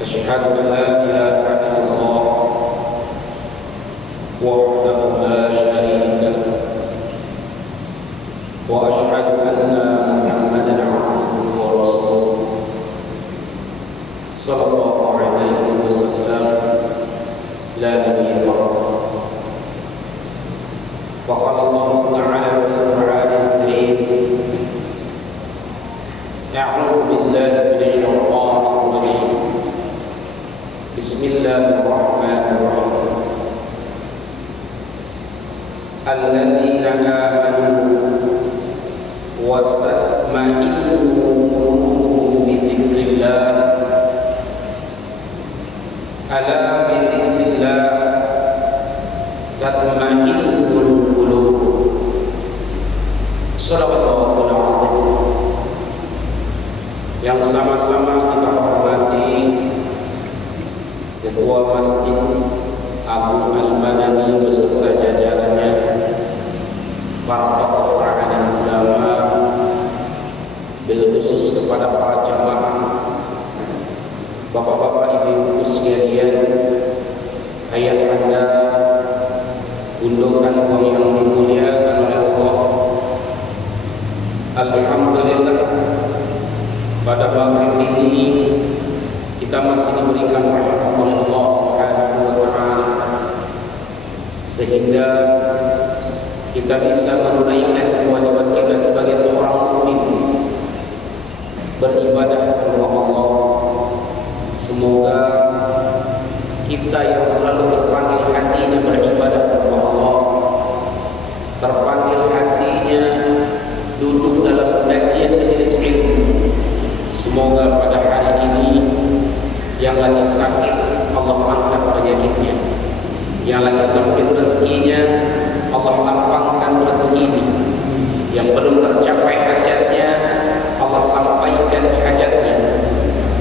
أشهد أن لا إله إلا الله وحده لا شريك له وأشهد أن محمدا عبده ورسوله صلى الله عليه وسلم لا نبي بعده. فقال الله تعالى في القرآن الكريم: أعوذ بالله من الشيطان الرجيم بسم الله الرحمن الرحيم الذين آمنوا وتطمئن قلوبهم بذكر الله ألا بذكر الله تطمئن القلوب. Shallallahul Azim. Yang sama-sama kita hormati Ketua Masjid Agung Al-Madani beserta jajarannya, para tokoh alim ulama, bil khusus kepada para jamaah, bapak-bapak, ibu-ibu sekalian, ayah-anda, gundukan yang dimuliakan oleh Allah. Alhamdulillah, pada maghrib ini kita masih diberikan rahmat oleh Allah Subhanahu wa taala sehingga kita bisa menunaikan kewajiban kita sebagai seorang mukmin, beribadah kepada Allah. Semoga kita yang selalu terpanggil hatinya beribadah kepada Allah, terpanggil hatinya duduk dalam kajian majelis ilmu, semoga pada hari ini yang lagi sakit Allah angkat penyakitnya, yang lagi sempit rezekinya Allah lapangkan rezekinya, yang belum tercapai hajatnya Allah sampaikan hajatnya.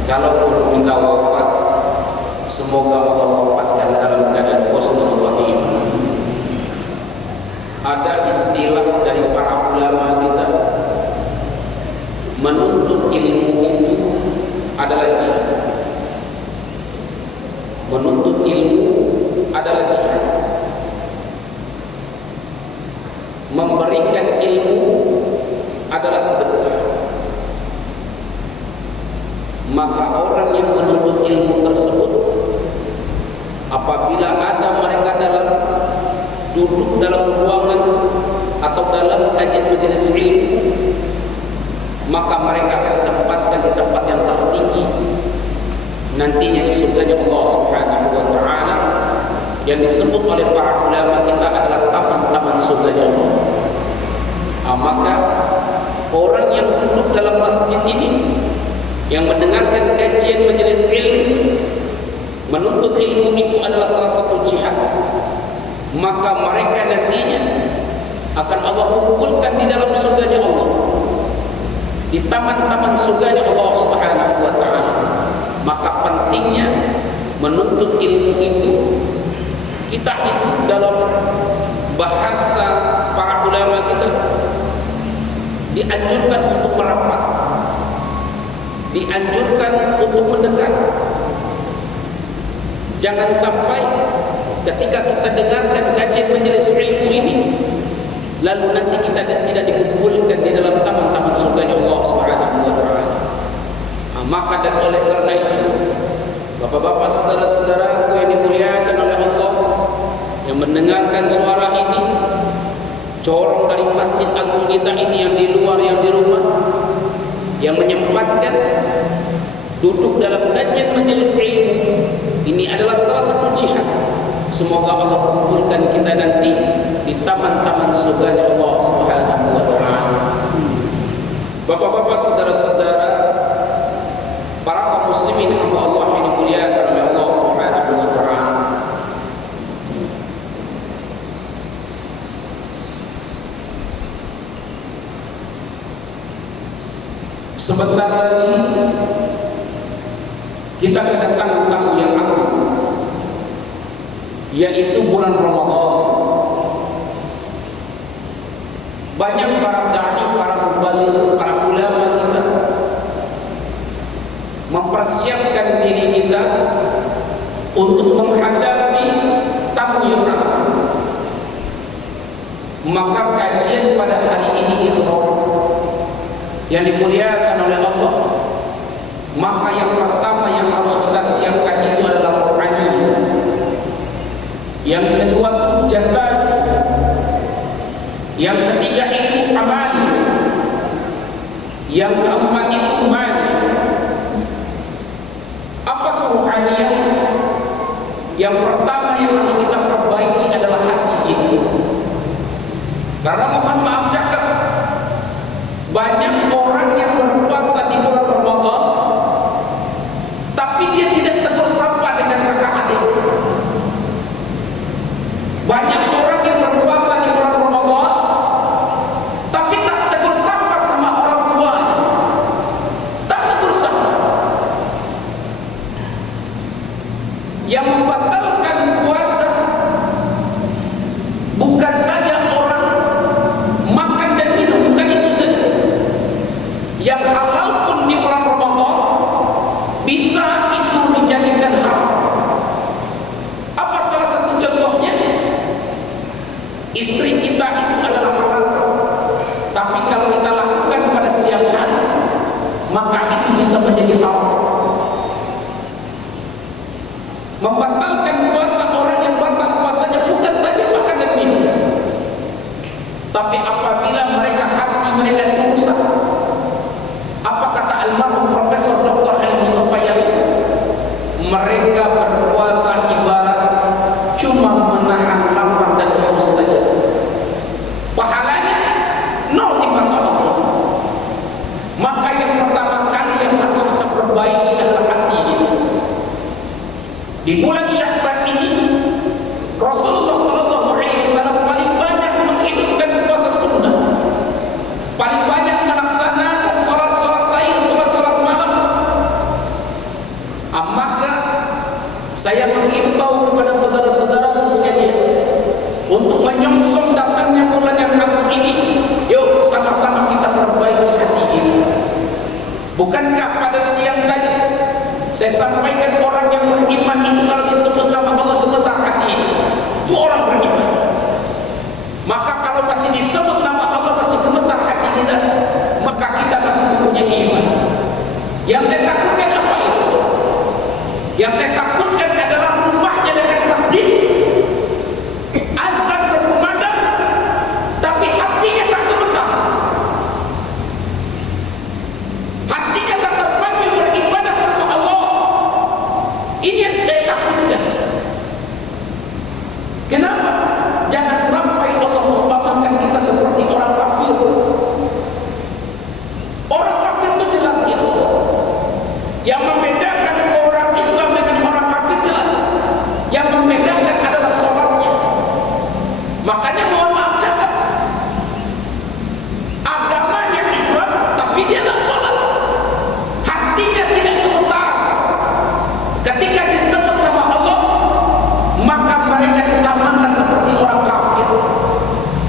Kalaupun kita wafat, semoga Allah wafatkan dalam keadaan husnul khatimah. Ada istilah dari para ulama kita, menuntut ilmu itu adalah jihad. Menuntut ilmu adalah jihad. Memberikan ilmu adalah sedekah. Maka orang yang menuntut ilmu tersebut, apabila ada mereka duduk dalam ruangan atau dalam kajian majelis ilmu, maka mereka akan ditempatkan di tempat yang tertinggi nantinya di surganya Allah Subhanahu wa taala, yang disebut oleh para ulama kita adalah taman-taman surganya Allah. Maka orang yang duduk dalam masjid ini, yang mendengarkan kajian majelis ilmu, menuntut ilmu itu adalah salah satu jihad. Maka mereka nantinya akan Allah kumpulkan di dalam surganya Allah, di taman-taman surganya Allah Subhanahu wa taala. Maka pentingnya menuntut ilmu itu, kita itu dalam bahasa para ulama kita dianjurkan untuk merapat, dianjurkan untuk mendekat. Jangan sampai ketika kita dengarkan kajian majelis ilmu ini, lalu nanti kita tidak dikumpulkan di dalam taman-taman surganya Allah Subhanahu wa taala. Maka dan oleh karena itu, bapak-bapak, saudara-saudaraku yang dimuliakan oleh Allah, yang mendengarkan suara ini, corong dari masjid agung kita ini, yang di luar, yang di rumah, yang menyempatkan duduk dalam kajian majelis ilmu, ini adalah salah satu jihad. Semoga Allah kumpulkan kita nanti di taman-taman surganya Allah Subhanahu wa taala. Bapak-bapak, saudara-saudara, para kaum muslimin hamba Allah yang dimuliakan oleh Allah Subhanahu wa taala. Sebentar lagi kita kedatangan tamu yang agung, yaitu bulan Ramadan. Banyak para dai, para mubaligh, para ulama kita mempersiapkan diri kita kita untuk menghadapi tamu yang datang. Maka kajian pada hari ini ikhwan yang dimuliakan oleh Allah, maka yang pertama yang harus kita siapkan itu adalah rohani. Yang kedua jasad. Yang ketiga itu amali. Yang keempat itu mali. Apa kerohanian? Yang pertama yang harus kita perbaiki adalah hati ini. Karena mohon maaf cakap, banyak orang yang berpuasa di bulan Ramadan, tapi dia tidak tegur sapa dengan kakak adik. Banyak orang yang berpuasa di bulan Ramadan, tapi tak tegur sapa sama orang tuanya, tak tegur sapa. Yang membatalkan puasa bukan saja orang makan dan minum, bukan itu saja. Yang halal pun di bulan Ramadan bisa itu dijadikan haram. Apa salah satu contohnya? Istri kita itu adalah halal, tapi kalau kita lakukan pada siang hari, maka itu bisa menjadi haram. Membatalkan puasa, orang yang batal puasanya bukan saja makan dan minum, tapi apabila mereka hati mereka rusak. Apa kata almarhum Profesor Dr. Al-Mustafa yang mereka berpuasa ibarat cuma menahan lapar dan haus saja, pahalanya nol di mata Allah. Maka yang pertama kali yang harus kita perbaiki adalah hati ini. Di bulan Sya'ban ini Rasulullah SAW paling banyak menghidupkan puasa sunnah, paling banyak melaksanakan sholat-sholat lain, sholat-sholat malam. Maka saya menghimbau kepada saudara-saudara sekalian untuk menyongsong datangnya bulan yang agung ini. Yuk sama-sama kita perbaiki hati ini. Bukankah pada siang tadi saya sampaikan orang yang beriman itu kalau disebut nama Allah gemetar hati, itu orang beriman. Maka kalau masih disebut nama Allah masih gemetar hati kita, maka kita masih punya iman. Yang saya takutkan apa itu? Yang saya takutkan adalah rumahnya dekat masjid, azan berkumandang, tapi hatinya tak gemetar, hatinya tak terpanggil beribadah kepada Allah. Ini yang saya takutkan. Kenapa? Jangan sampai Allah mengumpamakan kita seperti orang kafir. Orang kafir itu jelas itu. Yang membedakan orang Islam dengan orang kafir jelas. Yang membedakan adalah sholatnya. Makanya mohon maaf cakap, agamanya Islam tapi dia tak sholat, hatinya tidak gemetar. Ketika disebut nama Allah, maka mereka disamakan seperti orang kafir,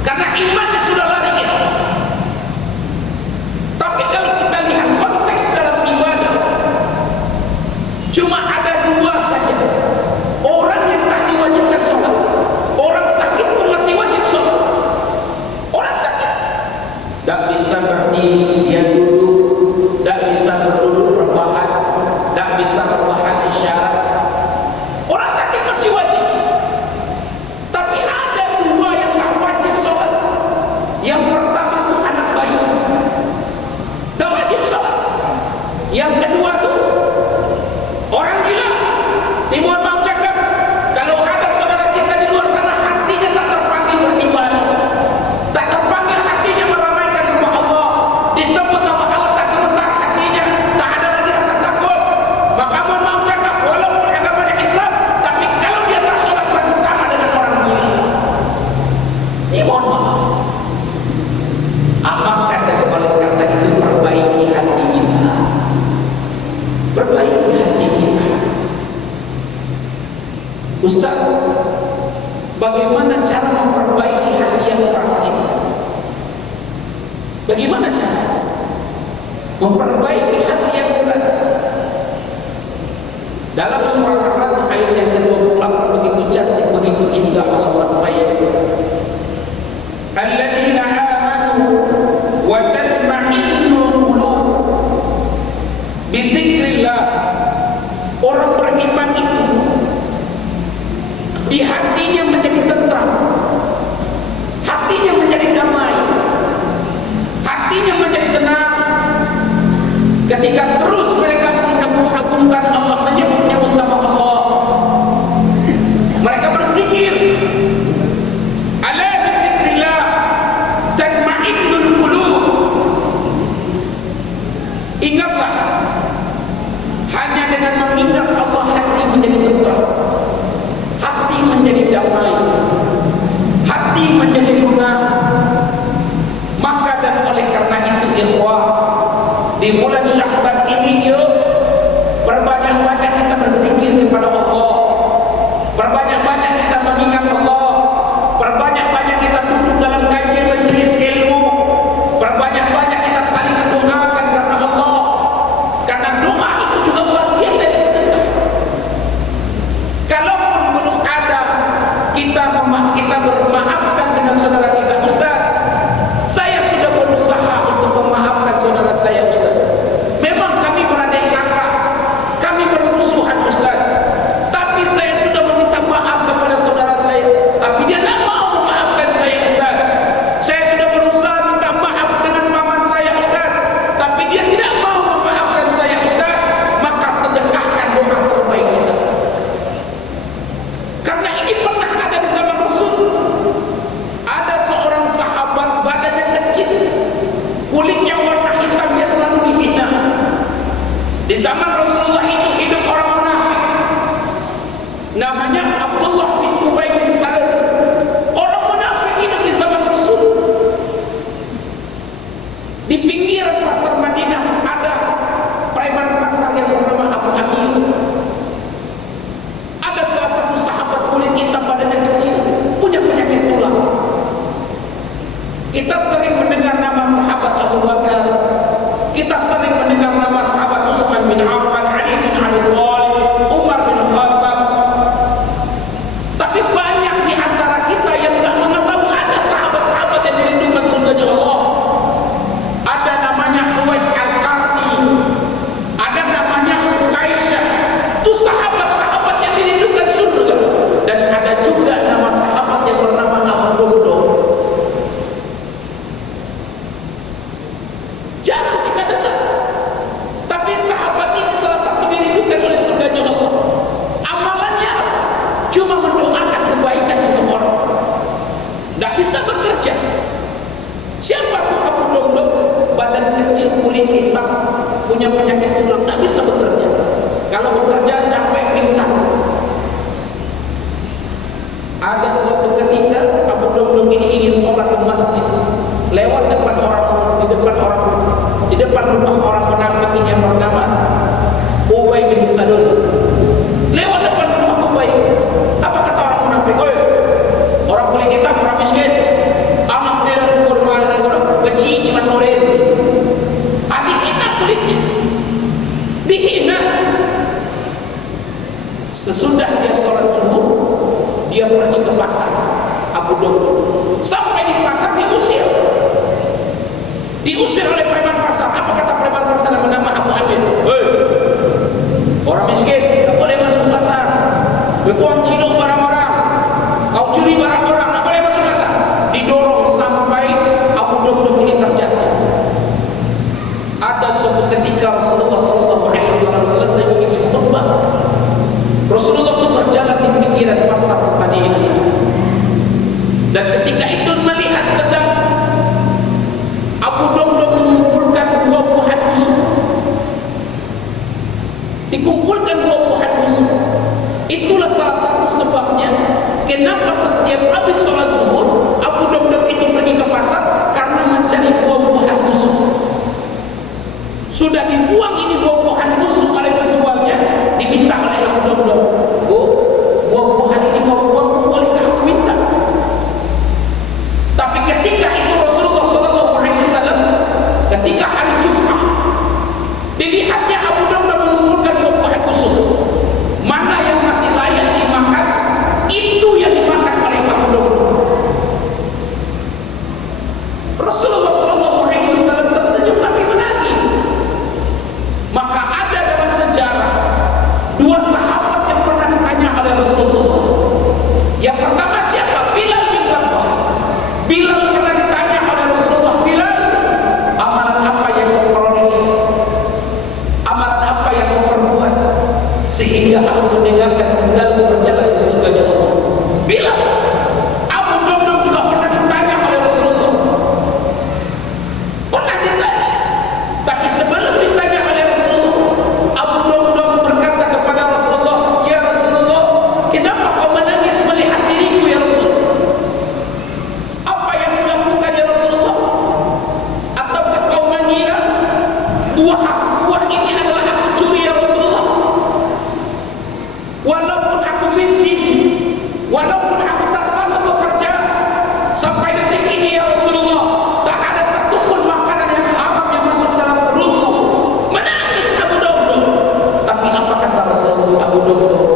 karena imannya sudah lari ya. Tapi kalau kita lihat konteks dalam ibadah, cuma ada dua saja orang yang tak diwajibkan sholat. Orang sakit pun masih wajib sholat. Orang sakit tak bisa berdiri, dia duduk, tak bisa berduduk rebahan, tak bisa rebahan isyarat. Orang sakit masih wajib. Tapi ada dua yang tak wajib sholat. Yang pertama itu anak bayi, tak wajib sholat. Yang kedua itu orang gila. Mohon maaf cakap, kalau ada saudara kita di luar sana hatinya tak terpanggil beribadah, tak terpanggil hatinya meramaikan rumah Allah, disebut nama Allah tak gemetar hatinya, tak ada lagi rasa takut, maka mohon maaf cakap, walaupun agamanya Islam, tapi kalau dia tak sholat berarti sama dengan orang gila. Ini mohon maaf. Maka dan oleh karena itu perbaiki hati kita, perbaiki hati kita. Ustaz, bagaimana cara memperbaiki hati yang keras ini? Bagaimana cara memperbaiki hati yang keras? Dalam surah Ar-Ra'd ayat yang ke-28 begitu cantik, begitu indah Allah sampaikan. Alladzina amanu wa tatma'innu qulub bi dzikrillah. Orang beriman itu di hatinya menjadi tentram, hatinya menjadi damai, hatinya menjadi tenang ketika terus mereka mengagung-agungkan Allah, menyebut-nyebut nama Allah. Mereka berzikir. Ala bi dzikrillah tatma'innul qulub. Ingatlah, hanya dengan mengingat Allah hati menjadi tentram, hati menjadi damai, hati menjadi tenang. Maka dan oleh karena itu ikhwah, di bulan Sya'ban ini yuk perbanyak-banyak kita berzikir kepada Allah, perbanyak-banyak kita mengingat Allah, perbanyak-banyak kita duduk dalam kajian majelis ilmu, perbanyak-banyak kita saling mendoakan karena Allah, karena doa itu juga bagian dari sedekah. Kalaupun belum ada kita bermaafkan dengan saudara kita, Ustaz, saya sudah berusaha untuk memaafkan saudara saya, Ustaz. Memang kami beradik kakak, kami bermusuhan, Ustaz, tapi saya sudah meminta maaf kepada saudara saya, tapi dia tidak mau memaafkan saya, Ustaz. Saya sudah berusaha minta maaf dengan paman saya, Ustaz, tapi dia tidak mau memaafkan saya, Ustaz. Maka sedekahkan doa terbaik kita. Karena ini pernah ada di zaman Rasul. Ada seorang sahabat badannya kecil, kulitnya warna hitam, dia selalu dihina. Di zaman Rasulullah itu hidup orang munafik, namanya Abdullah bin Ubay bin Salul. Orang munafik hidup di zaman Rasul. Di pinggiran pasar Madinah ada preman pasar yang bernama Abu Amir. Ada salah satu sahabat kulit hitam badannya kecil, punya penyakit tulang. Kita sering mendengar nama sahabat Abu Bakar, kita sering mendengar nama sahabat Utsman bin Affan, Ali bin Abi Thalib, Umar bin Khattab. Tapi banyak di antara kita yang tidak mengetahui ada sahabat-sahabat yang dirindukan surganya Allah. Ada namanya Uwais Al-Qarni, ada namanya Ukaisyah. Itu sahabat-sahabat yang dirindukan surga. Dan ada juga nama sahabat yang bernama Abu Dumdum. Jarang kita dengar, tapi sahabat ini salah satu dirindukan oleh surganya Allah. Amalannya cuma mendoakan kebaikan untuk orang, tidak bisa bekerja. Siapa tuh Abu Dumdum? Badan kecil, kulit hitam, punya penyakit tulang, tidak bisa bekerja. Kalau bekerja capek, pingsan. Ada suatu ketika Abu Dumdum ini ingin sholat di masjid, lewat depan rumah orang munafik ini yang bernama Ubay bin Salul. Lewat depan rumah Ubay, apa kata orang munafik? Oi, orang kulit hitam, orang miskin, anak dia kurma dan orang kecil cuma noren. Dihina kulitnya, dihina. Sesudah dia sholat zuhur, dia pergi ke pasar Abu Dumdum. Sampai di pasar diusir oleh preman pasar. Apa kata preman pasar yang bernama Abu Amir? Hei, orang miskin tak boleh masuk pasar. Kau cilok barang orang, kau curi barang orang, tak boleh masuk pasar. Didorong sampai Abu Dumdum ini terjatuh. Ada suatu ketika Rasulullah SAW selesai mengisi khutbah. Rasulullah itu berjalan di pinggiran pasar Madinah, dan ketika itu melihat sedang Abu Dumdum mengumpulkan buah-buahan busuk. Dikumpulkan buah-buahan busuk. Itulah salah satu sebabnya kenapa setiap habis sholat zuhur Abu Dumdum itu pergi ke pasar, karena mencari buah-buahan busuk. Sudah dibuang ini buah-buahan busuk oleh penjualnya, diminta oleh Abu Dumdum, oh, buah-buahan ini mau buang, bolehkah aku minta? Tapi ketika itu Rasulullah SAW, ketika hari Jumat, dilihatnya Abu Dumdum mengumpulkan buah-buahan busuk. aku mendengarkan sendalku berjalan di surganya Allah. Bila Abu Damdam juga pernah ditanya oleh Rasulullah. Pernah ditanya. Tapi sebelum ditanya oleh Rasulullah, Abu Damdam berkata kepada Rasulullah, "Ya Rasulullah, kenapa kau menangis melihat diriku ya Rasul? Apa yang kulakukan ya Rasulullah? Ataukah kau mengira buah ini adalah aku curi ya Rasulullah? Walaupun aku miskin, walaupun aku tak sanggup bekerja, sampai detik ini ya Rasulullah, tak ada satupun makanan yang haram yang masuk dalam perutku." Menangis Abu Damdam. Tapi apa kata Rasulullah? Abu Damdam,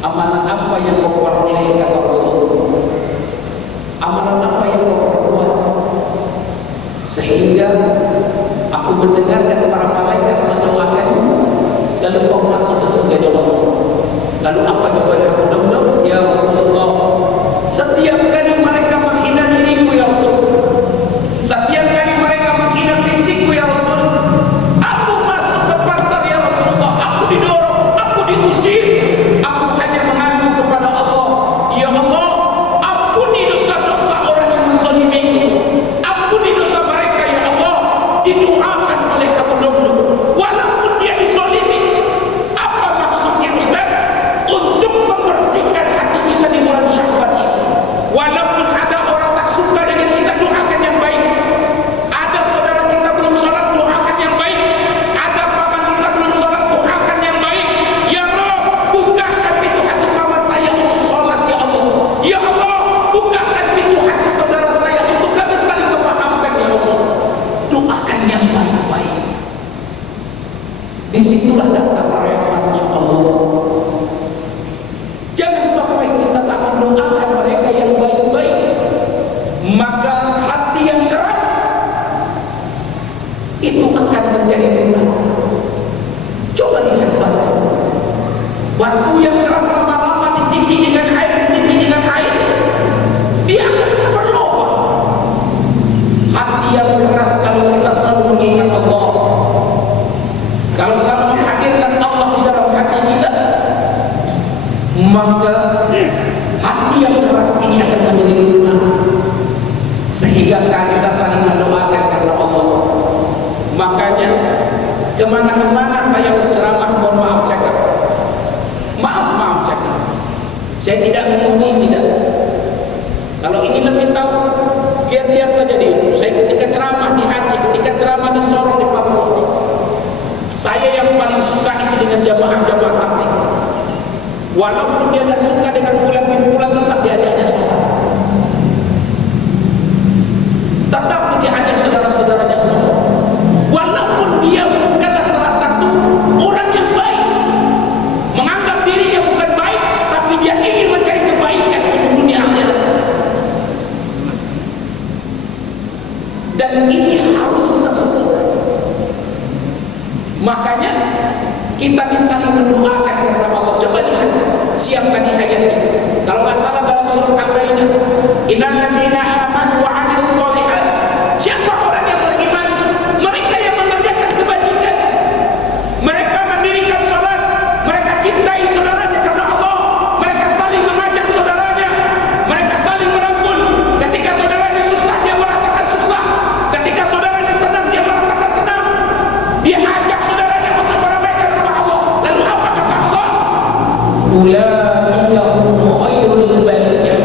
amalan apa yang kau peroleh, kata Rasulullah? Amalan apa yang kau perbuat sehingga aku mendengarkan para malaikat mendoakanmu lalu kau masuk ke surga Allah? Lalu apa jawaban Abu Damdam? Ya Rasulullah, setiap kali mereka menghina diriku ya Rasul, setiap kali mereka menghina fisikku ya Rasul, aku masuk ke pasar ya Rasulullah, aku didorong, aku diusir, aku hanya mengadu kepada Allah, ya Allah, ampuni dosa-dosa orang yang menzalimiku, ampuni dosa mereka ya Allah. Didoakan oleh Abu Damdam walaupun dia dizalimi. Apa maksudnya Ustaz? Untuk membersihkan hati kita di bulan Syawal ini. Walaupun ada orang tak suka dengan kita, doakan yang baik. Ada saudara kita belum salat, doakan yang baik. Ada paman kita belum salat, doakan yang baik. Ya Rabb, bukakan pintu hati paman saya untuk salat ya Allah. Ya Allah, bukakan pintu hati saudara saya untuk kami saling memaafkan ya Allah. Doakan yang baik-baik. Disitulah datang rahmatnya Allah. Jangan sampai kita tak mendoakan mereka yang baik-baik, maka hati yang keras itu akan menjadi berat. Coba lihat batu yang keras lama-lama ditindih dengan air, dia akan berlubang. Hati yang keras, kalau kita selalu mengingat Allah, kalau selalu menghadirkan Allah di dalam hati kita, maka hati yang keras ini akan menjadi lunak, sehingga kita saling mendoakan karena Allah. Makanya kemana-kemana saya berceramah, mohon maaf cakap, maaf cakap, saya tidak memuji, tidak. Kalau ini lebih tahu, lihat-lihat saja di YouTube. Saya ketika ceramah di Aceh, ketika ceramah di Sorong di Papua, saya yang paling suka itu dengan jamaah-jamaah taklim. Walaupun dia tak suka dengan fulan bin fulan, tetap diajaknya sholat, tetap diajak saudara-saudaranya sholat. Walaupun dia bukanlah salah satu orang yang baik, menganggap dirinya bukan baik, tapi dia ingin mencari kebaikan untuk dunia akhirat. Dan ini harus kita sebut. Makanya kita bisa mendoakan kepada Allah. Coba lihat, siap tadi ayatnya. Kalau nggak salah dalam surat Al-Maidah, innal ladzina amanu wa 'amilus shalihat. Siapa orang yang beriman? Mereka yang mengerjakan kebajikan. Mereka mendirikan salat, mereka cintai saudaranya karena Allah, mereka saling mengajak saudaranya, mereka saling merangkul. Ketika saudaranya susah, dia merasakan susah. Ketika saudaranya senang, dia merasakan senang. Dia ajak saudaranya untuk meramaikan nama Allah. Lalu apa kata Allah? Ulaika hum khairul bariyah.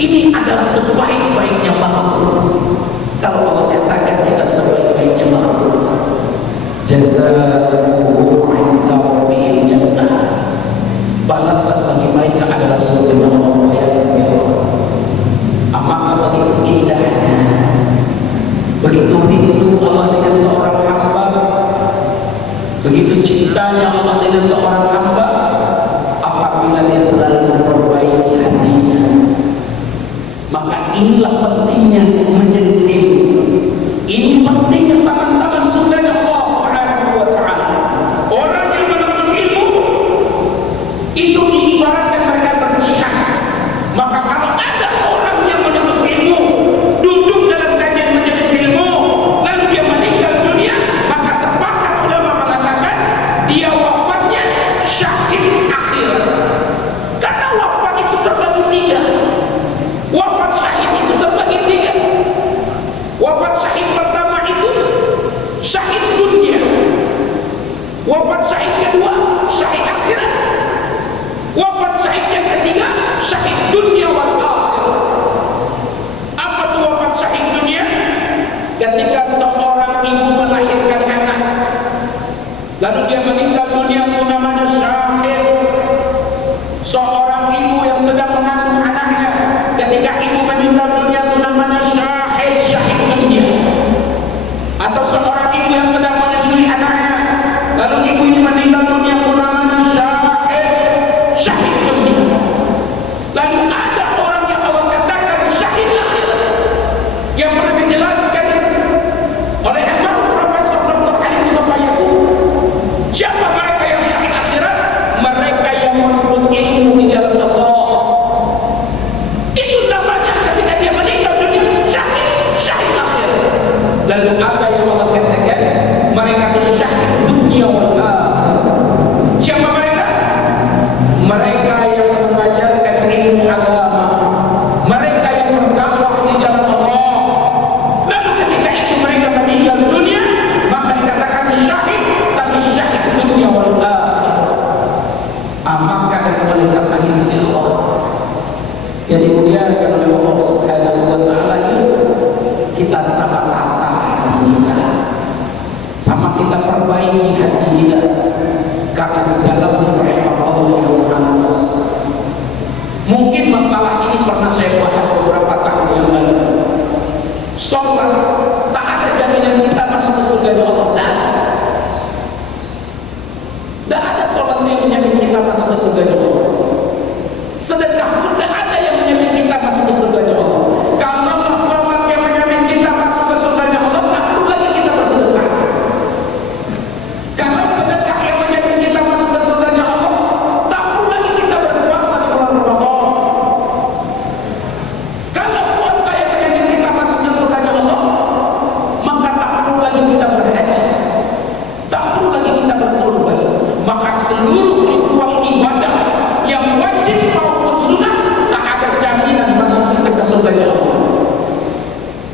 Ini adalah sebaik-baiknya makhluk. Kalau Allah katakan kita sebaik-baiknya makhluk, jazaa'uhum 'inda rabbihim jannah. Balasan bagi mereka adalah surga Allah yang lebih. Maka begitu indahnya, begitu rindu Allah dengan seorang hamba, begitu cintanya Allah dengan seorang hamba, apabila dia selalu memperbaiki hatinya. Maka inilah pentingnya majelis ilmu. Ini pentingnya taman-taman surganya Allah Subhanahu wa Ta'ala. Orang yang menuntut ilmu itu diibaratkan mereka berjihad. Maka kalau ada orang yang menuntut ilmu, duduk dalam kajian majelis ilmu, lalu dia meninggal dunia, maka sepakat ulama mengatakan dia wafatnya yang menuntut ilmu di jalan Allah. Itu namanya ketika dia meninggal dunia syahid akhir. Lalu ada yang Allah katakan mereka itu syahid dunia wal akhir. Siapa mereka? Mereka yang mengajarkan ilmu agama, mereka yang berdakwah di jalan Allah. Lalu ketika itu mereka meninggal dunia, maka dikatakan syahid, tapi syahid dunia wal akhir. Maka dan oleh karena itu ikhwan yang dimuliakan oleh Allah Subhanahu wa taala, kita sama tata hati kita, sama kita perbaiki hati kita, karena di dalamnya rahmat Allah yang meluas. Mungkin masalah ini pernah saya bahas beberapa tahun yang lalu. Sholat tak ada jaminan kita masuk ke surga Allah. Tak ada sholat yang menjamin kita masuk ke surga Allah. Sedekah pun tak ada yang menjamin kita masuk ke surga Allah. Kalau sholat yang menjamin kita masuk ke surga Allah, tak perlu lagi kita bersedekah. Kalau sedekah yang menjamin kita masuk ke surga Allah, tak perlu lagi kita berpuasa di bulan Ramadan. Kalau puasa yang menjamin kita masuk ke surga Allah, maka tak perlu lagi kita berhaji, tak perlu lagi kita berkorban. Maka seluruh ritual ibadah yang wajib maupun sunnah tak ada jaminan masuk kita ke surga Allah.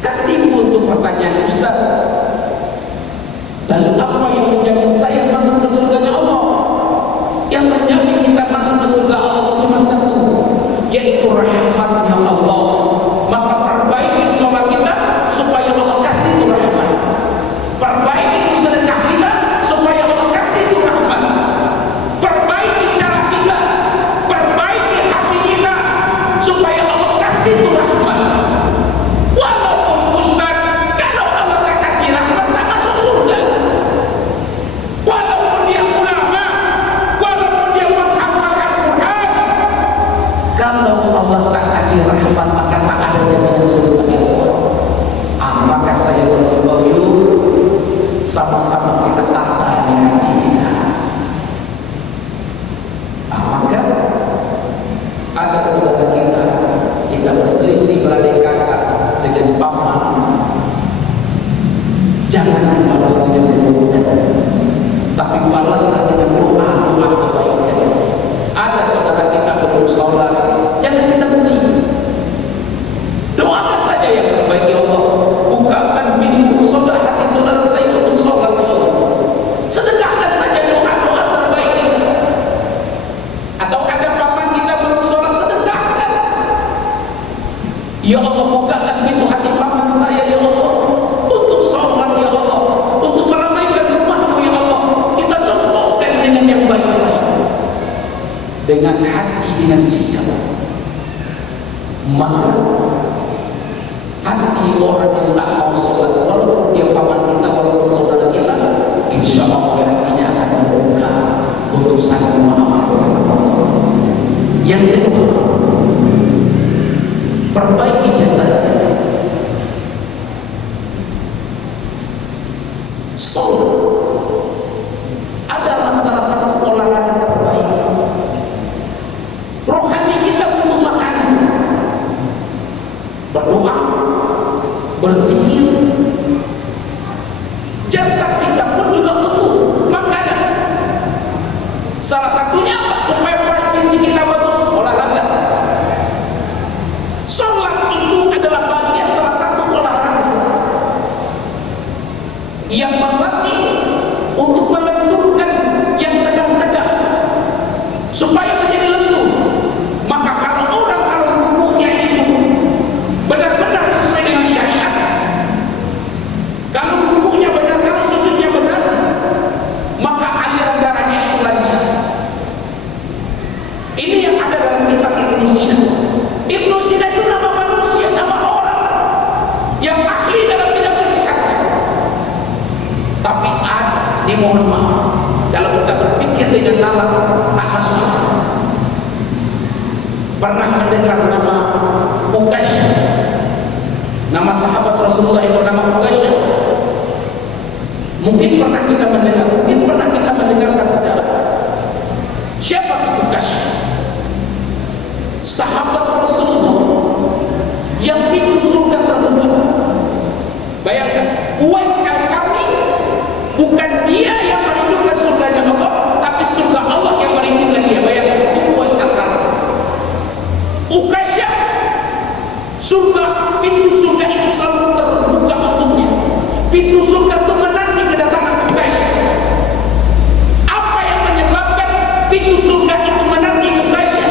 Kan timbul tuh pertanyaan, Ustaz, lalu apa yang menjamin saya masuk ke surga Allah? Yang menjamin kita masuk ke surga Allah cuma satu, yaitu rahmatnya Allah. Maka perbaiki sholat kita supaya Allah kasih itu rahmat, perbaiki sedekah kita supaya Allah kasih itu rahmat, perbaiki cara kita, perbaiki hati kita supaya Allah kasih itu rahmat. Walaupun Ustaz, kalau Allah tak kasih rahmat tak masuk surga. Walaupun dia ulama, walaupun dia menghafal Al-Quran, kalau Allah tak kasih rahmat maka tak ada jaminan surga itu. Maka saya berdoa sama-sama kita tata di hati kita. Maka ada saudara kita berselisih beradik kakak dengan paman, jangan dibalas dengan keburukan, tapi balaslah dengan doa-doa kebaikan. Ada saudara kita belum sholat, jangan kita benci, doakan saja yang terbaik ya Allah. Bukakan pintu saudara hati saudara saya untuk sholat ya Allah. Sedekahkan saja doa-doa terbaik kita. Atau ada paman kita belum sholat, sedekahkan. Ya Allah, bukakan pintu hati paman saya ya Allah untuk sholat ya Allah, untuk meramaikan rumahmu ya Allah. Kita contohkan dengan yang baik-baik, dengan hati, dengan sikap. Maka hati orang yang tak mau sholat, walaupun dia paman kita, walaupun saudara kita, insya Allah hatinya akan terbuka untuk saling memaafkan. Yang kedua, perbaiki jasad. Sholat adalah salah satu olahraga terbaik. Rohani kita butuh makanan, berdoa, berzikir. Jasad kita pun juga butuh makanan. Salah satunya apa? Supaya fisik kita bagus, olahraga. Sholat itu adalah bagian salah satu olahraga yang melatih untuk melenturkan yang tegang-tegang supaya menjadi lentur. Maka kalau rukuknya itu benar-benar sesuai dengan syariat, kalau rukuknya benar, kalau sujudnya benar, maka aliran darahnya itu lancar. Ini yang ada dalam kitab Ibnu Sina. Ibnu Sina itu nama manusia, nama orang yang ahli dalam bidang kesehatan. Tapi ada, ini mohon maaf, kalau kita berpikir dengan nalar tak masuk. Pernah mendengar nama Uqasyah, nama sahabat Rasulullah yang bernama Uqasyah? Mungkin pernah kita mendengar, mungkin pernah kita mendengarkan sejarah. Siapa itu Uqasyah? sahabat Rasulullah yang pintu surga terbuka. Bayangkan, Uwais Al-Qarni bukan dia yang merindukan surganya Allah, tapi surga Allah yang merindukan dia. Bayangkan, itu Uwais Al-Qarni. Ukasyah, surga, pintu surga itu selalu terbuka untuknya. Pintu surga itu menanti kedatangan Ukasyah. Apa yang menyebabkan pintu surga itu menanti Ukasyah?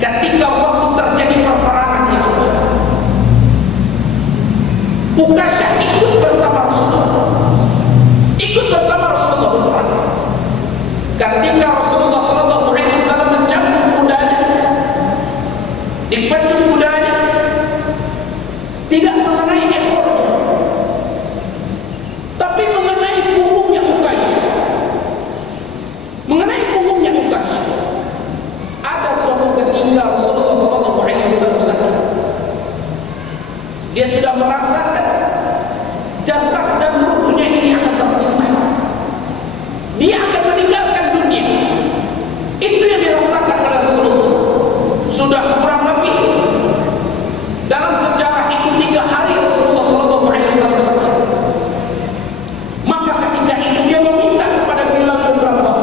Ketika waktu terjadi peperangan yang Allah, Ukasyah ikut bersama Rasulullah, ikut bersama Rasulullah berperang. Ketika Rasulullah SAW mencambuk kudanya, dipecut kudanya, tidak mengenai ekornya, tapi mengenai punggungnya Ukasyah. Mengenai punggungnya Ukasyah. Ada suatu ketika Rasulullah SAW sakit. Dia sudah merasakan jasad dan ruhnya ini akan terpisah. Dia akan meninggalkan dunia. Itu yang dirasakan oleh Rasulullah. Sudah kurang lebih dalam sejarah itu 3 hari Rasulullah SAW sakit. Maka ketika itu dia meminta kepada Bilal bin Rabah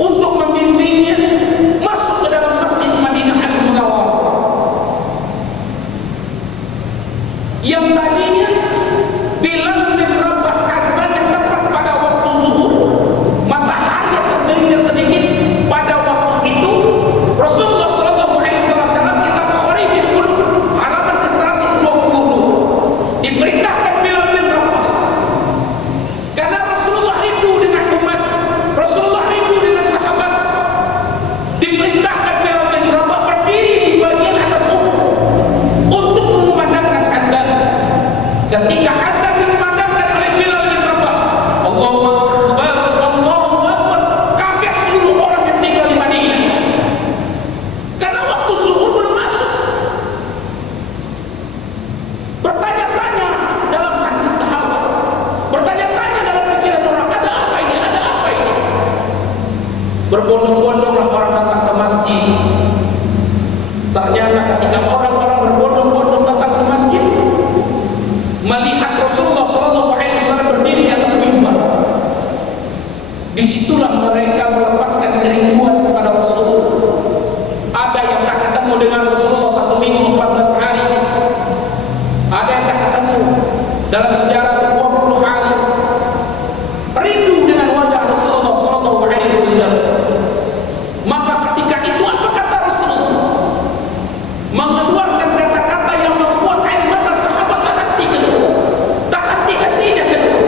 untuk membimbingnya masuk ke dalam masjid Madinah Al-Munawwarah yang tadinya Bilal bin Rabah azannya tepat pada waktu zuhur, matahari tergelincir sedikit. Pada waktu itu Rasulullah SAW dalam kitab Kharibil Qulub halaman ke-122 diperintahkan Bilal bin Rabah, karena Rasulullah rindu dengan umat, Rasulullah rindu dengan sahabat, diperintahkan Bilal bin Rabah berdiri di bagian atas untuk memandangkan azan. Ketika azan dimandangkan oleh Bilal bin Rabah, Allahu Akbar, Allahu Akbar, kaget seluruh orang yang tinggal di Madinah, karena waktu zuhur belum masuk. Bertanya-tanya dalam hati sahabat, bertanya-tanya dalam pikiran orang, ada apa ini, ada apa ini? Berbondong-bondonglah orang datang ke masjid. Ternyata ketika orang-orang berbondong-bondong datang ke masjid, melihat Rasulullah SAW berdiri di atas mimbar, disitulah mereka melepaskan kerinduan kepada Rasulullah. Ada yang tak ketemu dengan Rasulullah 1 minggu 14 hari, ada yang tak ketemu dalam sejarah 20 hari, rindu dengan wajah Rasulullah SAW. Maka ketika itu apa kata Rasulullah? Mengeluarkan kata-kata yang membuat air mata sahabat tak henti-hentinya keluar.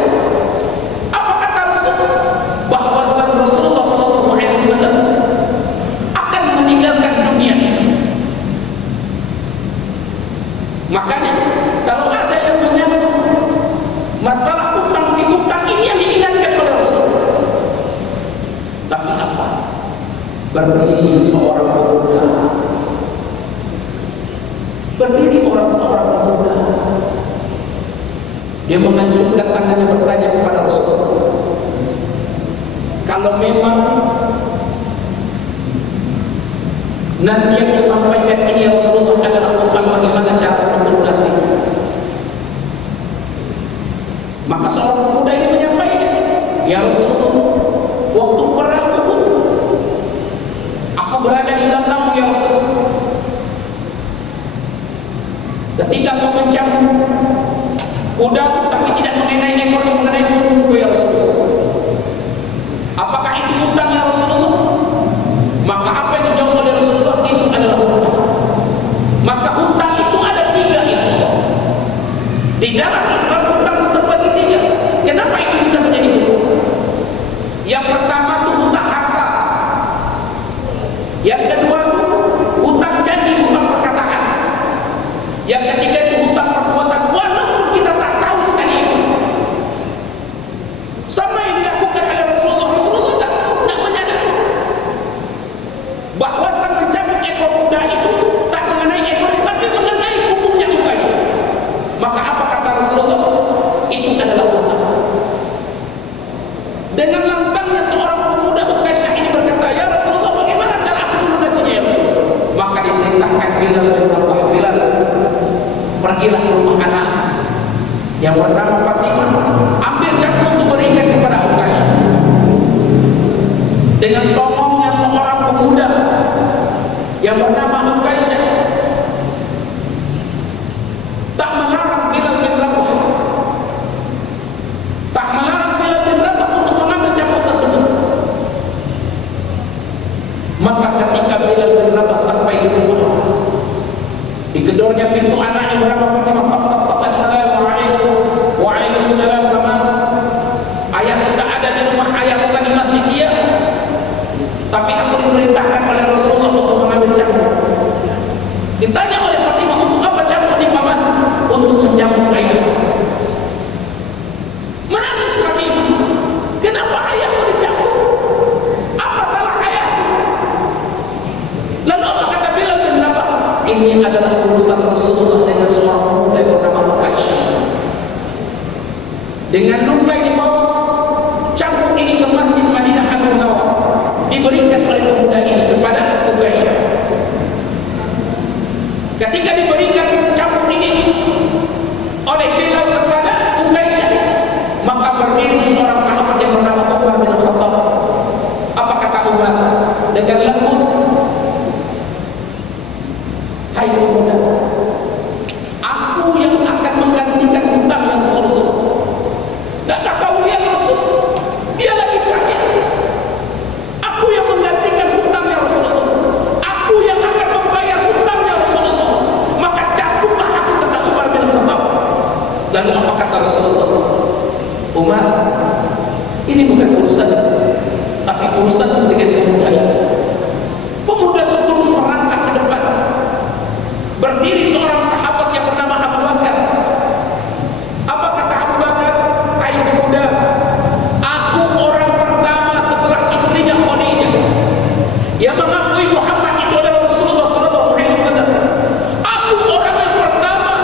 Apa kata Rasulullah? Bahwasan Rasulullah SAW akan meninggalkan dunia ini. Makanya kalau ada yang menyangkut masalah utang piutang, ini yang diingatkan oleh Rasulullah. Tapi apa? Berdiri seorang pemuda, berdiri seorang pemuda, dia mengancungkan tangannya bertanya kepada Rasulullah, kalau memang nanti aku sampaikan ini Rasulullah adalah utang, bagaimana cara untuk melunasinya? Maka seorang pemuda ini menyampaikan, ya Rasulullah, waktu perang Uhud aku berada di belakangmu ya Rasulullah. Ketika kau mencambuk kuda tapi tidak mengenai ekornya, mengenai punggungku ya Rasulullah, apakah itu hutang ya Rasulullah? Maka apa yang dijawab oleh Rasulullah? Itu adalah hutang. Maka hutang itu ada 3 itu. Di dalam Islam hutang itu terbagi 3. Kenapa itu bisa menjadi hutang? Yang pertama itu hutang harta. Yang kedua itu hutang janji, hutang perkataan. Yang ketiga itu hutang perbuatan, walaupun kita tak tahu sekali itu. Sama yang dilakukan oleh Rasulullah. Rasulullah tak tahu, tak menyadari bahwa sang mencabut ekor kuda itu tak mengenai ekornya, tapi mengenai punggungnya Ukasyah. Maka apa kata Rasulullah? Itu adalah hutang. Dengan lantangnya pergilah ke rumah anak yang bernama Fatimah, ambil cambuk untuk berikan kepada Uqasyah. Dengan songongnya seorang pemuda yang bernama Uqasyah tak melarang Bilal bin Rabah, untuk mengambil cambuk tersebut. Maka ketika Bilal bin Rabah sampai di rumah, digedornya pintu anak yang bernama Fatimah. Assalamualaikum. Waalaikumsalam. Paman, ayah tidak ada di rumah, ayah bukan di masjid. Iya, tapi aku diperintahkan oleh Rasulullah untuk mengambil cambuk. Ditanya oleh Fatimah, untuk apa cambuk di paman? Untuk mencambuk ayah. Menangis Fatimah, kenapa ayahku dicambuk? Apa salah ayahku? Lalu apa kata Bilal bin Rabah? Ini adalah urusan Rasulullah dengan seorang pemuda yang bernama Uqasyah. Dengan lumbai dibawa cambuk ini ke Masjid Madinah Al-Munawwarah, diberikan oleh pemuda ini kepada Uqasyah. Ketika diberikan cambuk ini oleh Bilal kepada Uqasyah, maka berdiri seorang sahabat yang bernama Umar bin Khattab. Apa kata Umar dengan lembut? Hai pemuda, aku yang akan menggantikan hutang yang Rasulullah. Dakkah kau lihat Rasul? Dia lagi sakit. Aku yang menggantikan hutangnya Rasulullah. Aku yang akan membayar hutangnya Rasulullah. Maka cambuklah aku, kata Umar bin Khattab. Lalu apa kata Rasulullah? Umar, ini bukan urusan, tapi urusan dengan pemuda ini. Pemuda itu terus merangkak ke depan. Berdiri seorang sahabat yang bernama Abu Bakar. Apa kata Abu Bakar? Hai pemuda, aku orang pertama setelah istrinya Khadijah yang mengakui Muhammad itu adalah Rasulullah SAW. Aku orang yang pertama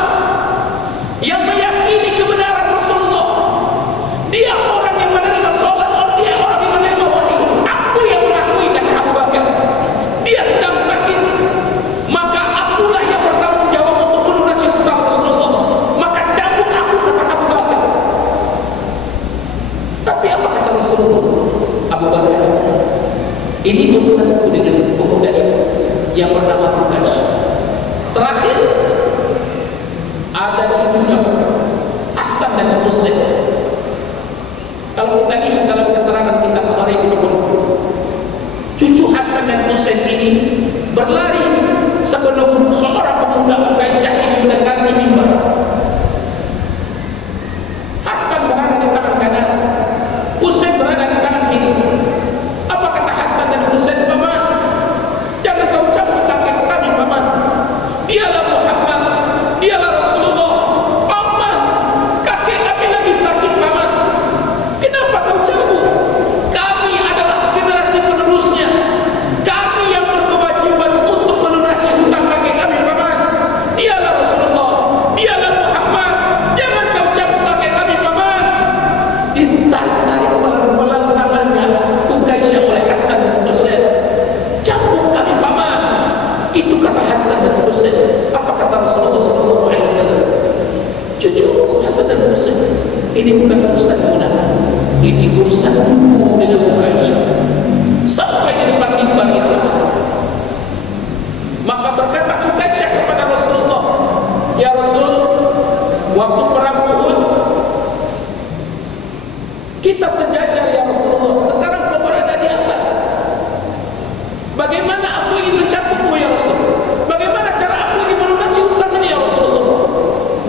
yang meyakini kebenaran Rasulullah. Dia orang yang menerima sholat, dia orang yang menerima wahyu. Aku yang mengakui, kata Abu Bakar. Dia sedang sakit, maka akulah yang bertanggung jawab untuk melunasi hutang Rasulullah. Maka cambuk aku, kata Abu Bakar. Tapi apa kata Rasulullah? Abu Bakar, ini urusanku dengan pemuda ini yang bernama Uqasyah. Terakhir ada cucunya Hasan dan Husain. Kalau kita lihat dalam keterangan kitab Bukhari, cucu Hasan dan Husain ini berlari sebelum seorang pemuda Uqasyah ini mendekati mimbar. Hasan berada di tangan kanan, Husain berada di tangan kiri. Apa kata Hasan dan Husain? Paman, jangan kau cambuk kakek kami, paman. Dialah Muhammad, dialah Rasulullah. Paman, kakek kami lagi sakit, paman. Kenapa kau cambuk? Kami adalah generasi penerusnya. Kami yang berkewajiban untuk melunasi hutang kakek kami, paman. Dialah Rasulullah, dialah Muhammad. Jangan kau cambuk kakek kami, paman. Ditarik-tarik pelan-pelan tangannya Uqasyah oleh Hasan dan Husain. Cambuk kami, paman. Itu kata Hasan dan Husain. Apa kata Rasulullah SAW? Cucu Hasan dan Husain, ini bukan urusan mudah. Ini urusanmu dengan Uqasyah. Sampai di depan mimbar itu, maka berkata Uqasyah kepada Rasulullah, ya Rasul, waktu perang Uhud kita sejajar ya Rasulullah. Sekarang kau berada di atas. Bagaimana aku ingin mencambukmu ya Rasul? Bagaimana cara aku ingin melunasi hutang ini ya Rasulullah?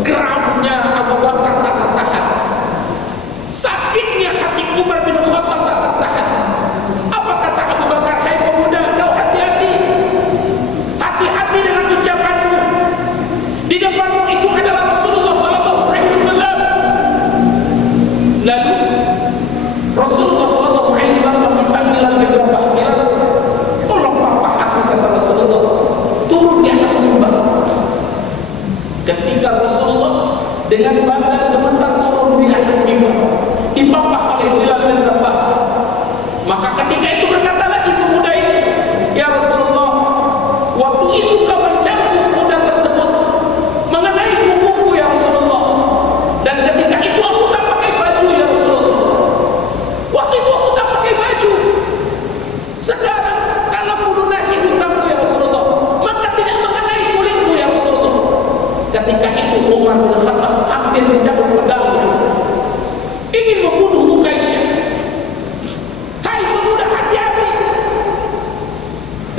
Geramnya Abu Bakar tak tertahan. Sakitnya hati Umar bin Khattab tak tertahan. Apa kata Abu Bakar? Hai pemuda, kau hati-hati. Hati-hati dengan ucapanmu. Di depanmu itu adalah Rasulullah SAW. Lalu Rasulullah SAW minta Bilal bin Rabah, Bilal, tolong papa aku, kata Rasulullah, turun di atas mimbar. Ketika Rasulullah dengan badan gemetar turun di atas mimbar, dipapah oleh Bilal bin Rabah. Maka ketika itu berkata lagi pemuda ini, ya Rasulullah, waktu itu kau mencambuk kuda tersebut mengenai punggungku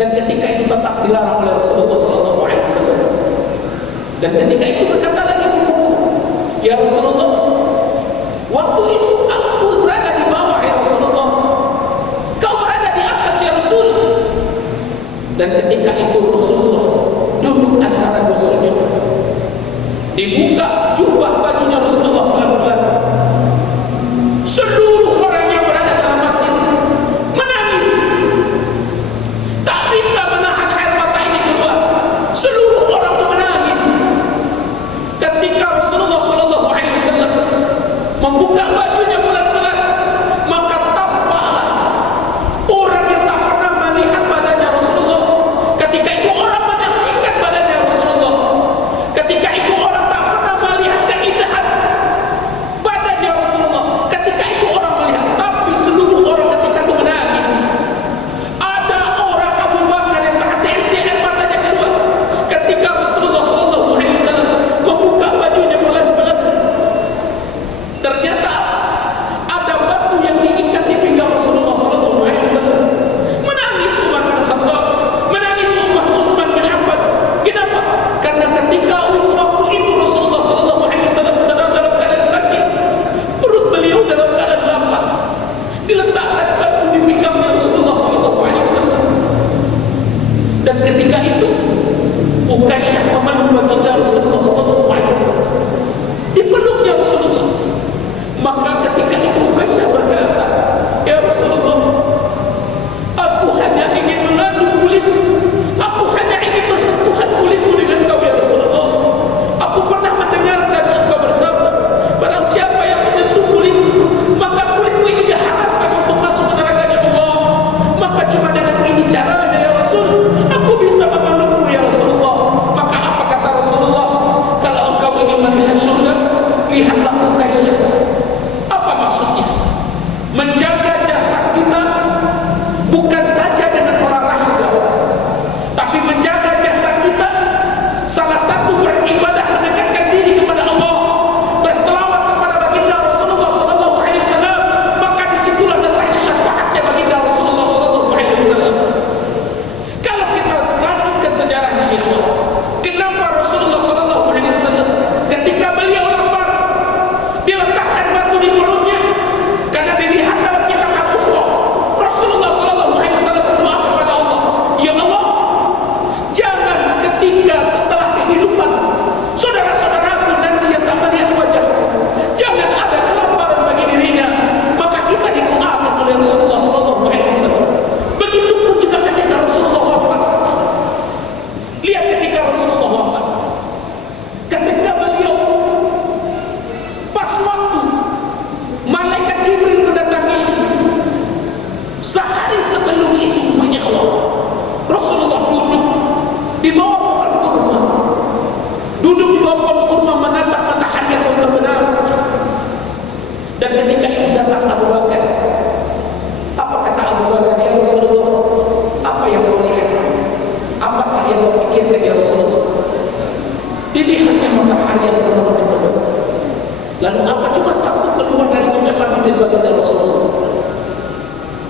Dan ketika itu tetap dilarang oleh Rasulullah SAW. Dan ketika itu berkata lagi, ya Rasulullah, waktu itu aku berada di bawah ya Rasulullah, kau berada di atas ya Rasul. Dan ketika itu Rasulullah duduk antara dua sujud, dibuka jubah bajunya Rasulullah pelan-pelan. Seluruh orang yang berada dalam masjid menangis, tak bisa menahan air mata ini keluar. Seluruh orang itu menangis ketika Rasulullah SAW membuka bajunya pelan-pelan. Maka tampaklah orang yang tak pernah melihat badannya Rasulullah. Ketika itu orang menyaksikan badannya Rasulullah. Ketika itu orang tak pernah melihat keindahan badannya Rasulullah. Ketika itu orang melihat, tapi seluruh orang ketika itu menangis. Ada orang Abu Bakar yang tak hati-hati air matanya keluar ketika Rasulullah SAW membuka bajunya pelan-pelan. Ternyata ada batu yang diikat di pinggang Rasulullah SAW. Menangis Umar bin Khattab, menangis Utsman bin Affan. Kenapa? Karena ketika waktu itu Rasulullah SAW sedang dalam keadaan sakit, perut beliau dalam keadaan lapar, diletakkan batu di pinggangnya Rasulullah SAW. Dan ketika itu Ukasyah memeluk baginda Rasulullah SAW, dipeluknya Rasulullah. Maka ketika itu Ukasyah berkata, ya Rasulullah, aku hanya ingin mengandung kulitmu, aku hanya ingin bersentuhan kulitmu dengan kau ya Rasulullah. Aku pernah mendengarkan engkau bersabda, barang siapa yang menyentuh kulitmu, maka kulitmu ini diharapkan untuk masuk ke neraka Allah. Maka cuma dengan ini caranya ya Rasul, aku bisa memelukmu ya Rasulullah. Maka apa kata Rasulullah? Kalau engkau ingin melihat surga, lihatlah Ukasyah. Apa maksudnya? Menjaga jasad kita bukan saja dengan olahraga, tapi menjaga jasad kita salah satu beribadah mendekatkan diri kepada Allah, berselawat kepada baginda Rasulullah SAW. Maka disitulah letaknya syafaatnya baginda Rasulullah SAW. Kalau kita lanjutkan sejarahnya, ikhwan, kenapa Rasulullah SAW ketika beliau lapar, dia letakkan batu di perutnya? Karena dilihat dalam kitab Al-Usra, Rasulullah SAW berdoa kepada Allah, ya Allah, jangan ketika setelah kehidupan saudara-saudaraku nanti yang tak melihat wajahku, jangan ada kelaparan bagi dirinya. Maka kita didoakan oleh Rasulullah SAW. Begitupun juga ketika Rasulullah wafat. Lihat ketika Rasulullah wafat, ketika beliau pas waktu malaikat Jibril mendatangi, sehari sebelum itu Rasulullah duduk di bawah pohon kurma, duduk di bawah pohon kurma menatap matahari yang terbenam. Dan ketika itu datang Abu Bakar. Apa kata Abu Bakar? Ya Rasulullah, apa yang kau lihat? Apakah yang kau pikirkan ya Rasulullah? Dilihatnya matahari yang terbenam. Lalu apa cuma satu keluar dari ucapan bibir baginda Rasulullah?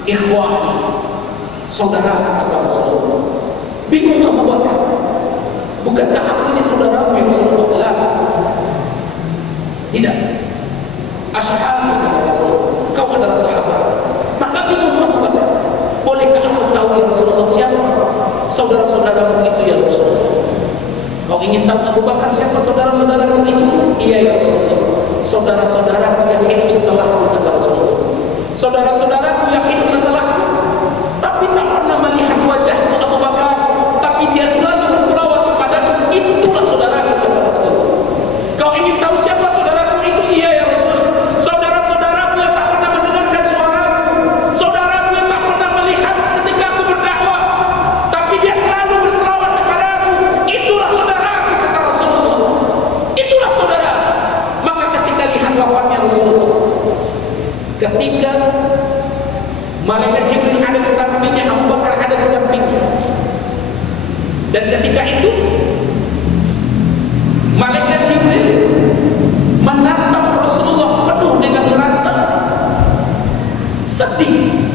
Ikhwani, saudara kata Rasulullah. Bingung Abu Bakar, bukankah aku ini saudara ya Rasulullah? Tidak. Ashabu kata Rasulullah, kau adalah sahabat. Maka bingung Abu Bakar, bolehkah aku tahu ya Rasulullah siapa saudara-saudaramu itu ya Rasulullah? Kau ingin tahu Abu Bakar siapa saudara-saudaramu itu? Iya ya Rasulullah, saudara-saudaraku yang hidup setelahku kata Rasulullah. Saudara-saudaraku yang hidup setelahku, tapi tak pernah melihat wajahmu Abu Bakar, tapi dia selalu berselawat kepadaku. Itulah saudaraku kata Rasulullah. Kau ingin tahu siapa saudaraku itu? Iya ya Rasul, saudara-saudaraku yang tak pernah mendengarkan suaraku, saudaraku yang tak pernah melihat ketika aku berdakwah, tapi dia selalu berselawat kepadaku. Itulah saudaraku kata Rasulullah. Itulah saudara. Maka ketika lihat wafatnya Rasulullah, ketika malaikat Jibril ada di sampingnya, Abu Bakar ada di sampingnya, dan ketika itu malaikat Jibril menatap Rasulullah penuh dengan rasa sedih.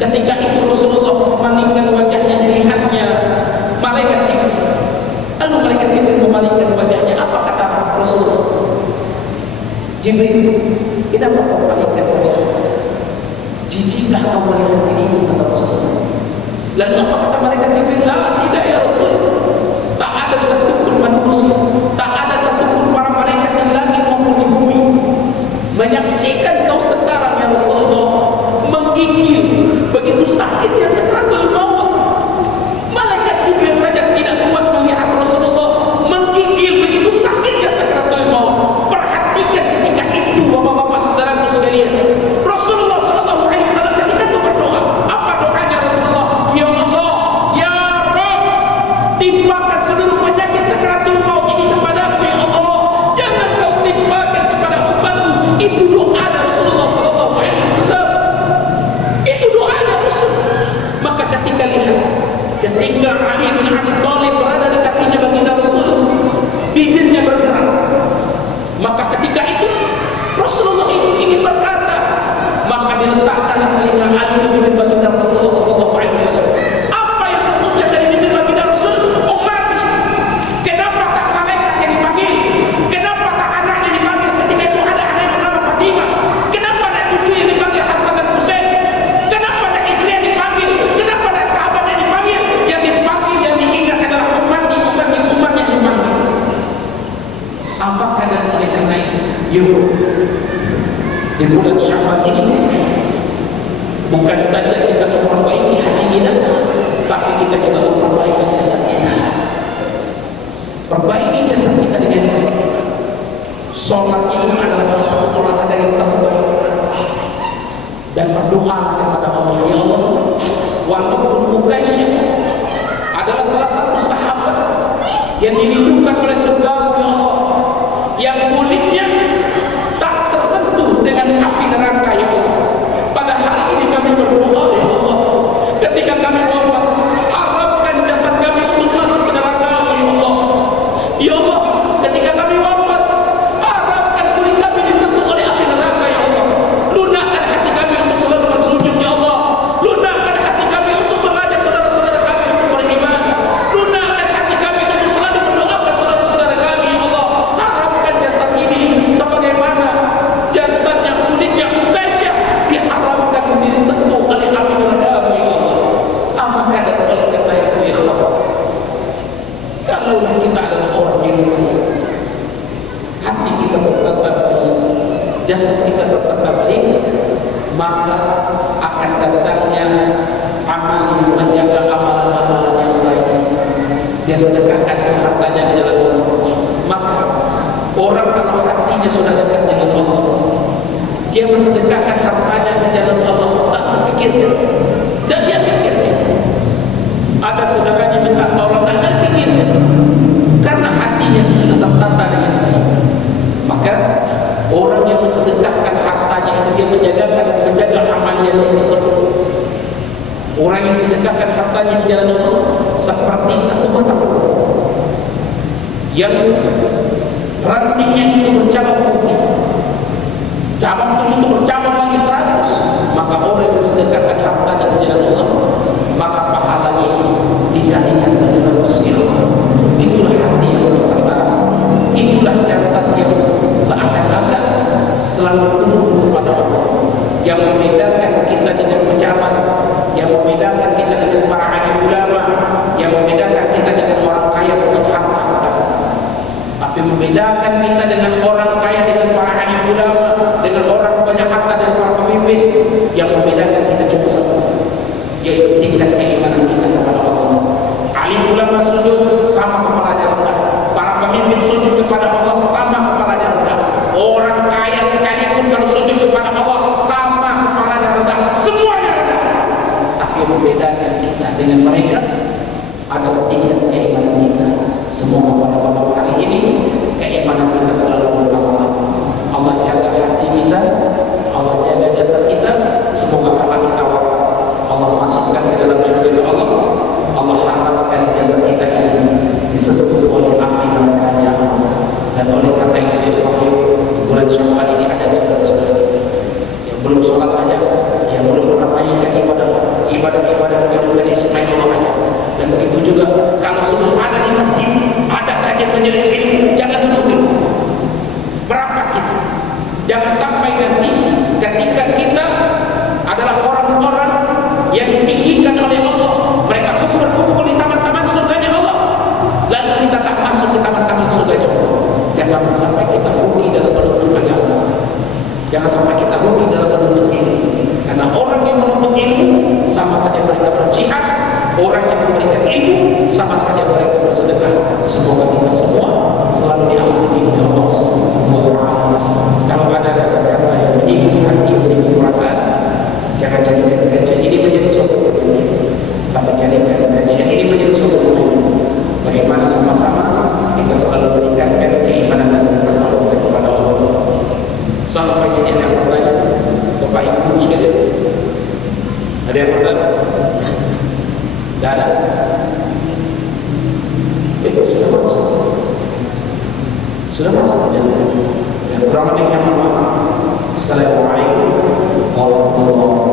Ketika itu Rasulullah memalingkan wajahnya di Jibril, kenapa kau palingkan wajah? Jijikkah kau melihat dirimu, kata Rasulullah. Lalu apa kata mereka Jibril? Tidak ya Rasul. Tak ada satupun manusia, tak ada satupun para malaikat di langit maupun di bumi menyaksikan kau sekarang ya Rasulullah menggigil begitu sakitnya sakaratul maut. Malaikat Jibril saja tidak kuat melihat Rasulullah menggigil begitu sakitnya sakaratul maut. Perhatikan ketika itu bapak-bapak saudaraku sekalian, Rasulullah SAW ketika itu berdoa. Apa doanya Rasulullah? Ya Allah, ya Rabb, timpakan seluruh penyakit sakaratul maut ini kepadaku ya Allah. Jangan kau timpakan kepada umatku. Itu doa Rasulullah SAW. Itu doa Rasul. Maka ketika Ali bin Abi Thalib berada di kakinya baginda Rasul, bibirnya bergerak. Maka ketika itu Rasulullah itu ingin berkata, maka diletakkanlah telinga Ali di bibir baginda Rasulullah SAW. Apa yang terucap dari bibir baginda Rasul? Umatku, kenapa tak malaikat yang dipanggil? Kenapa tak anak yang dipanggil? Ketika itu ada anak yang bernama Fatimah. Kenapa ada cucu yang dipanggil Hasan dan Husain? Kenapa ada istri yang dipanggil? Kenapa ada sahabat yang dipanggil? Yang dipanggil, yang diingat adalah umat yang dipanggil. Apakah dan oleh karena itu, yuk di bulan Syawal ini bukan saja kita memperbaiki hati kita, tapi kita juga memperbaiki jasad kita. Perbaiki jasad kita dengan baik. Sholat itu adalah salah satu olahraga yang terbaik. Dan berdoa kepada Allah, ya Allah, walaupun Uqaisyah adalah salah satu sahabat yang dirindukan oleh surgamu ya Allah, yang kulitnya tak tersentuh dengan api neraka ya Allah. Pada hari ini kami berdoa ya Allah, ketika kami wafat, harapkan jasad kami untuk masuk ke neraka ya Allah. Ya Allah, ketika kami wafat, harapkan kulit kami disentuh oleh api neraka ya Allah. Lunakkan hati kami untuk selalu bersujud ya Allah. Lunakkan hati kami untuk mengajak saudara-saudara kami untuk beribadah. Lunakkan hati kami untuk selalu mendoakan saudara-saudara kami ya Allah. Harapkan jasad ini sebagaimana jasadnya kulitnya Uqaisyah diharapkan disentuh oleh api neraka ya Allah. Apakah dan oleh karena itu ya Allah, kalaulah kita adalah orang yang baik, hati kita bertata baik, jasad kita bertata baik, maka akan datangnya amal yang menjaga amalan-amalan yang baik. Dia sedekahkan hartanya di jalan Allah. Maka orang kalau hatinya sudah dekat dengan Allah, dia mensedekahkan hartanya di jalan Allah, tak terpikirkan. Dan dia pikirkan. Ada saudaranya minta tolong, dan dia pikirkan. Karena hatinya itu sudah tertata dengan baik. Maka orang yang mensedekahkan hartanya itu dia menjaga amalnya tersebut. Orang yang sedekahkan hartanya di jalan Allah seperti satu batang yang rantingnya itu bercabang 7, cabang 7 itu bercabang lagi 100. Maka orang yang sedekahkan hartanya di jalan Allah, maka pahalanya itu dikalikan 700 kilo. Itulah hati yang bertata, itulah jasad yang seakan-akan selalu tunduk kepada Allah. Yang membedakan kita dengan pejabat, yang membedakan kita dengan para alim ulama, yang membedakan kita dengan orang kaya dengan harta, tapi membedakan kita dengan orang kaya dengan para alim ulama, dengan orang banyak harta dan para pemimpin. Yang membedakan kita cuma satu, yaitu tingkat keimanan kita kepada Allah. Alim ulama sujud sama kepalanya rendah, para pemimpin sujud kepada Allah sama kepalanya rendah. Orang kaya sekalipun kalau sujud kepada Allah sama kepalanya rendah, semuanya rendah. Tapi yang membedakan kita dengan mereka adalah tingkat keimanan kita. Semoga pada malam hari ini keimanan kita selalu bertambah. Allah jaga hati kita, Allah jaga jasad kita. Semoga kalau kita wafat, Allah masukkan ke dalam surga Allah. Allah harapkan jasad kita ini disentuh oleh api neraka-Nya. Dan oleh karena itu di bulan Syawal ini ada saudara-saudara kita yang belum sholat aja, yang belum meramaikan ibadah kehidupan Ismail aja. Dan begitu juga kalau sudah ada di masjid, ada kajian majelis ilmu, jangan duduk di rumah. Berapa kita? ilmu, sama saja mereka bersedekah. Semoga kita semua selalu diampuni oleh Allah Subhanahu wa Ta'ala. Kalau ada kata-kata yang menyinggung hati, menyinggung perasaan, jangan jadikan kajian ini menjadi suatu kebaikan, tapi jadikan kajian ini menjadi suatu kebaikan. Bagaimana sama-sama kita selalu meningkatkan keimanan dan ketakwaan kepada Allah. Sampai sini ada yang bertanya, Bapak Ibu sekalian? Ada yang bertanya? Tidak ada. Sudah masuk. Sudah masuk. Yang kurang lebihnya mohon maaf. Assalamualaikum warahmatullahi wabarakatuh.